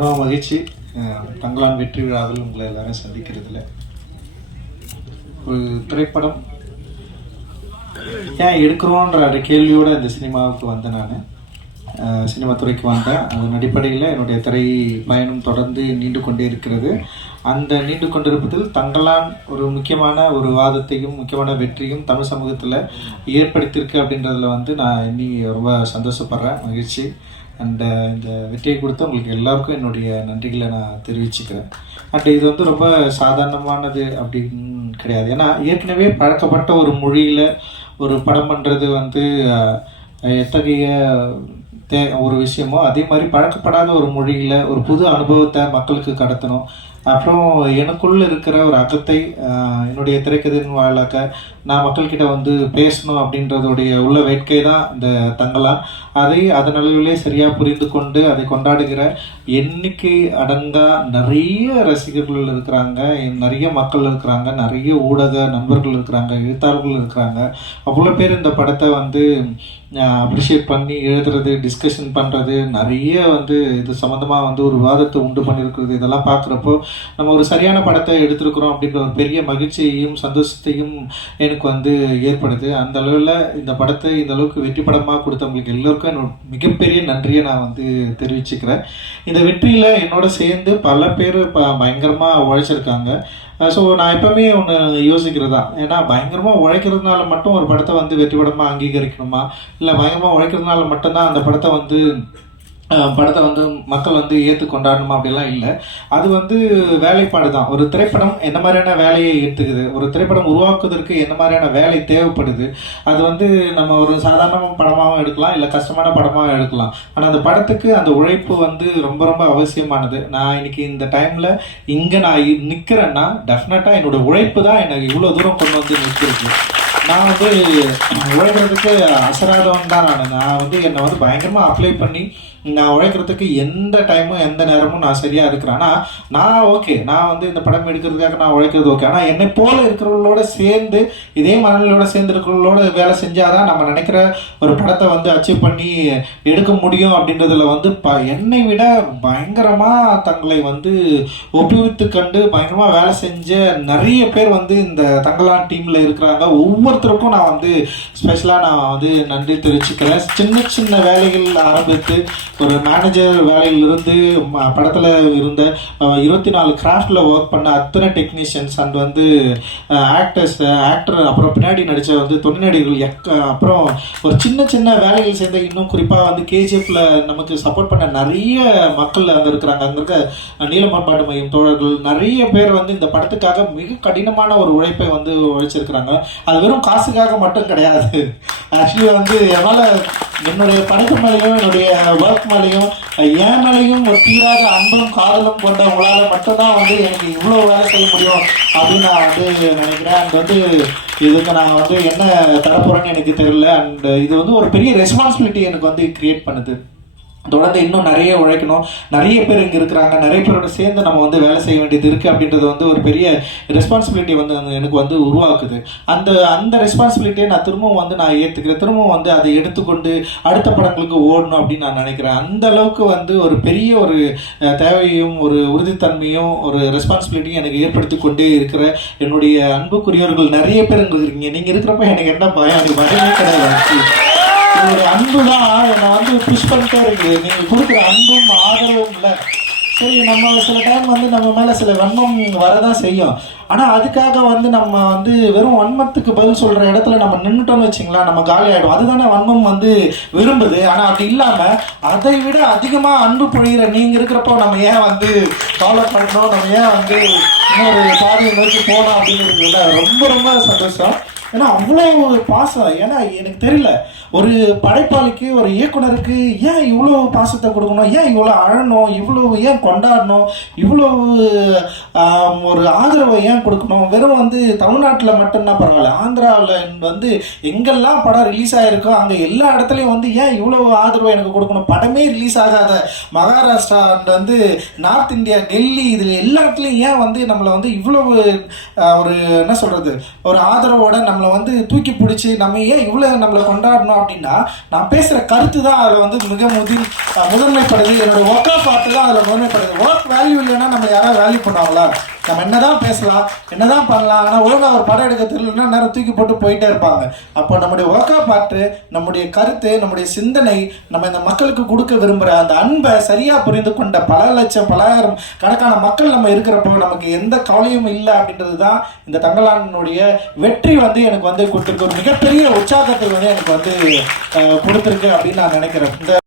ரொம்ப மகிழ்ச்சி. தங்களான் வெற்றி விழாவில் உங்களை எல்லாரும் சந்திக்கிறதுல. ஒரு திரைப்படம் ஏன் எடுக்கிறோன்ற அந்த கேள்வியோடு இந்த சினிமாவுக்கு வந்தேன். நான் சினிமா துறைக்கு வந்தேன். அதன் அடிப்படையில் என்னுடைய திரை பயணம் தொடர்ந்து நீண்டு கொண்டே இருக்கிறது. அந்த நீண்டு கொண்டிருப்பதில் தங்களான் ஒரு முக்கியமான ஒரு வாதத்தையும் முக்கியமான வெற்றியும் தமிழ் சமூகத்தில் ஏற்படுத்தியிருக்கு அப்படின்றதுல நான் இன்னி ரொம்ப சந்தோஷப்படுறேன், மகிழ்ச்சி. அண்ட் இந்த வெற்றியை கொடுத்து உங்களுக்கு எல்லாருக்கும் என்னுடைய நன்றிகளை நான் தெரிவிச்சுக்கிறேன். அண்ட் இது ரொம்ப சாதாரணமானது அப்படின்னு கிடையாது. ஏன்னா ஏற்கனவே பழக்கப்பட்ட ஒரு மொழியில் ஒரு படம் பண்ணுறது எத்தகைய ஒரு விஷயமோ அதே மாதிரி பழக்கப்படாத ஒரு மொழியில் ஒரு புது அனுபவத்தை மக்களுக்கு கடத்தணும். அப்புறம் எனக்குள்ளே இருக்கிற ஒரு அகத்தை என்னுடைய திரைக்கதையின் வாயிலாக நான் மக்கள்கிட்ட பேசணும் அப்படின்றதுடைய உள்ள வேட்கை தான் இந்த தங்களான். அதை அதன் அளவிலே சரியாக புரிந்து கொண்டு அதை கொண்டாடுகிற எண்ணிக்கை அடங்கா நிறைய ரசிகர்கள் இருக்கிறாங்க, நிறைய மக்கள் இருக்கிறாங்க, நிறைய ஊடக நண்பர்கள் இருக்கிறாங்க, எழுத்தாளர்கள் இருக்கிறாங்க. அவ்வளோ பேர் இந்த படத்தை அப்ரிஷியேட் பண்ணி எழுதுறது, டிஸ்கஷன் பண்ணுறது, நிறைய இது சம்மந்தமாக ஒரு விவாதத்தை உண்டு பண்ணியிருக்கிறது. இதெல்லாம் பார்க்குறப்போ நம்ம ஒரு சரியான படத்தை எடுத்திருக்கிறோம் அப்படின்ற ஒரு பெரிய மகிழ்ச்சியையும் சந்தோஷத்தையும் எனக்கு ஏற்படுது. அந்த அளவில் இந்த படத்தை இந்த அளவுக்கு வெற்றி படமாக கொடுத்தவங்களுக்கு எல்லோருக்கும் என்னோட மிகப்பெரிய நன்றியை நான் தெரிவிச்சுக்கிறேன். இந்த வெற்றியில் என்னோட சேர்ந்து பல பேர் பயங்கரமாக உழைச்சிருக்காங்க. ஸோ நான் எப்போவுமே ஒன்று யோசிக்கிறதா, ஏன்னா பயங்கரமாக உழைக்கிறதுனால மட்டும் ஒரு படத்தை வெற்றி படமாக அங்கீகரிக்கணுமா, இல்லை பயங்கரமாக உழைக்கிறதுனால மட்டும்தான் அந்த படத்தை மக்கள் ஏற்று கொண்டாடணுமா அப்படிலாம் இல்லை. அது வேலைப்பாடு தான். ஒரு திரைப்படம் என்ன மாதிரியான வேலையை எடுத்துக்குது, ஒரு திரைப்படம் உருவாக்குவதற்கு என்ன மாதிரியான வேலை தேவைப்படுது, அது நம்ம ஒரு சாதாரண படமாகவும் எடுக்கலாம், இல்லை கஷ்டமான படமாகவும் எடுக்கலாம். ஆனால் அந்த படத்துக்கு அந்த உழைப்பு ரொம்ப ரொம்ப அவசியமானது. நான் இன்னைக்கு இந்த டைமில் இங்கே நான் நிற்கிறேன்னா டெஃபினட்டாக என்னோட உழைப்பு தான் எனக்கு இவ்வளோ தூரம் கொண்டு நிற்கிறது. நான் உழைக்கிறதுக்கு அசராதவன் தான். நான் என்னை பயங்கரமாக அப்ளை பண்ணி நான் உழைக்கிறதுக்கு எந்த டைமும் எந்த நேரமும் நான் சரியாக இருக்கிறேன். ஆனால் நான் ஓகே, நான் இந்த படம் எடுக்கிறதுக்காக நான் உழைக்கிறது ஓகே. ஆனால் என்னை போல இருக்கிறவங்களோட சேர்ந்து, இதே மனநிலையோட சேர்ந்து இருக்கிறவங்களோட வேலை செஞ்சால் தான் நம்ம நினைக்கிற ஒரு படத்தை அச்சீவ் பண்ணி எடுக்க முடியும். அப்படின்றதுல என்னை விட பயங்கரமாக தங்களை ஒப்புவித்து கண்டு பயங்கரமாக வேலை செஞ்ச நிறைய பேர் இந்த தங்களான் டீமில் இருக்கிறாங்க. ஒவ்வொருத்தருக்கும் நான் ஸ்பெஷலாக நான் நன்றி தெரிவிச்சுக்கிறேன். சின்ன சின்ன வேலைகள் ஆரம்பித்து ஒரு மேனேஜர் வேலையிலிருந்து படத்தில் இருந்த 24 கிராஃப்டில் ஒர்க் பண்ண அத்தனை டெக்னீஷியன்ஸ் அண்ட் ஆக்டர், அப்புறம் பின்னாடி நடித்த துணை நடிகர்கள், அப்புறம் ஒரு சின்ன சின்ன வேலைகள் சேர்ந்த, இன்னும் குறிப்பாக கேஜிஎஃப்ல நமக்கு சப்போர்ட் பண்ண நிறைய மக்கள் அங்கே இருக்கிறாங்க. அங்கே இருக்க நீலமன்பாடு மையம் தோழர்கள் நிறைய பேர் இந்த படத்துக்காக மிக கடினமான ஒரு உழைப்பை உழைச்சிருக்கிறாங்க. அது வெறும் காசுக்காக மட்டும் கிடையாது. ஆக்சுவலி என்னால் என்னுடைய படத்து மேலேயும் என்னுடைய ஒர்க் மேலேயும் என் மேலேயும் ஒரு தீராத அன்பும் காதலும் கொண்ட உங்களால் மட்டும்தான் எனக்கு இவ்வளோ வேலை செய்ய முடியும் அப்படின்னு நான் நினைக்கிறேன். அண்ட் இதுக்கு நான் என்ன தரப்போறேன்னு எனக்கு தெரியல. அண்ட் இது ஒரு பெரிய ரெஸ்பான்சிபிலிட்டி எனக்கு கிரியேட் பண்ணுது. தொடர்ந்து இன்னும் நிறைய உழைக்கணும். நிறைய பேர் இங்கே இருக்கிறாங்க, நிறைய பேரோட சேர்ந்து நம்ம வேலை செய்ய வேண்டியது இருக்குது. அப்படின்றது ஒரு பெரிய ரெஸ்பான்சிபிலிட்டி எனக்கு உருவாக்குது. அந்த ரெஸ்பான்சிபிலிட்டியை நான் திரும்பவும் நான் ஏற்றுக்கிறேன். திரும்பவும் அதை எடுத்துக்கொண்டு அடுத்த படங்களுக்கு ஓடணும் அப்படின்னு நான் நினைக்கிறேன். அந்த அளவுக்கு ஒரு பெரிய ஒரு தேவையும் ஒரு உறுதித்தன்மையும் ஒரு ரெஸ்பான்சிபிலிட்டியும் எனக்கு ஏற்படுத்தி கொண்டே இருக்கிற என்னுடைய அன்புக்குரியவர்கள் நிறைய பேர் இங்கே இருக்கீங்க. நீங்கள் இருக்கிறப்ப எனக்கு என்ன பயம், அது பயமே கிடையாது. உங்களுடைய அன்பு தான் என்னை புஷ் பண்ணிட்டே இருக்கு. நீங்கள் கொடுக்குற அன்பும் ஆதரவும் இல்லை. சரி, நம்ம சில டைம் நம்ம மேலே சில வன்மம் வரதான் செய்யும். ஆனால் அதுக்காக நம்ம வெறும் வன்மத்துக்கு பதில் சொல்கிற இடத்துல நம்ம நின்றுட்டோம்னு வச்சிங்களா, நம்ம காலி ஆகிடும். அதுதானே வன்மம் விரும்புது. ஆனால் அப்படி இல்லாமல் அதை விட அதிகமாக அன்பு பொழிகிற நீங்கள் இருக்கிறப்போ நம்ம ஏன் ஃபாலோ பண்ணணும், நம்ம ஏன் இன்னொரு பாதையை நோக்கி போகணும் அப்படிங்கிறதுல ரொம்ப ரொம்ப சந்தோஷம். ஏன்னா அவ்வளோ ஒரு பாசம். ஏன்னா எனக்கு தெரியல, ஒரு படைப்பாளிக்கு ஒரு இயக்குனருக்கு ஏன் இவ்வளோ பாசத்தை கொடுக்கணும், ஏன் இவ்வளோ அழணும், இவ்வளோ ஏன் கொண்டாடணும், இவ்வளோ ஒரு ஆதரவை ஏன் கொடுக்கணும். வெறும் தமிழ்நாட்டில் மட்டும்தான் பரவாயில்ல, ஆந்திராவில் எங்கெல்லாம் படம் ரிலீஸ் ஆகிருக்கோ அங்கே எல்லா இடத்துலையும் ஏன் இவ்வளோ ஆதரவை எனக்கு கொடுக்கணும். படமே ரிலீஸ் ஆகாத Maharashtra and north India, Delhi, இதில் எல்லா இடத்துலையும் ஏன் நம்மளை இவ்வளோ ஒரு என்ன சொல்கிறது ஒரு ஆதரவோட நம்ம நம்மளை வந்து தூக்கி பிடிச்சி நம்ம ஏன் இவ்வளோ நம்மளை கொண்டாடணும் அப்படின்னா நான் பேசுகிற கருத்து தான் அதில் வந்து முதன்மைப்படுது. என்னோட ஒர்க் ஆஃப் ஆர்ட் தான் அதில் முதன்மைப்படுது. ஒர்க் வேல்யூ இல்லைன்னா நம்ம யாராவது வேல்யூ பண்ணுவாங்களா? நம்ம என்னதான் பேசலாம், என்னதான் பண்ணலாம், ஆனால் ஒழுங்காக ஒரு படம் எடுக்க தெரியலன்னா நேரம் தூக்கி போட்டு போயிட்டே இருப்பாங்க. அப்போ நம்முடைய ஒர்க் ஆஃப் ஆர்ட், நம்முடைய கருத்து, நம்முடைய சிந்தனை, நம்ம இந்த மக்களுக்கு கொடுக்க விரும்புகிற அந்த அன்பை சரியாக புரிந்து கொண்ட பல லட்சம் பலாயிரம் கணக்கான மக்கள் நம்ம இருக்கிறப்போ நமக்கு எந்த கவலையும் இல்லை அப்படின்றது தான் இந்த தங்கலானுடைய வெற்றி வந்து எனக்கு வந்து கொடுத்துருக்கு. ஒரு மிகப்பெரிய உற்சாகத்தை வந்து எனக்கு வந்து கொடுத்துருக்கு அப்படின்னு நான் நினைக்கிறேன். இந்த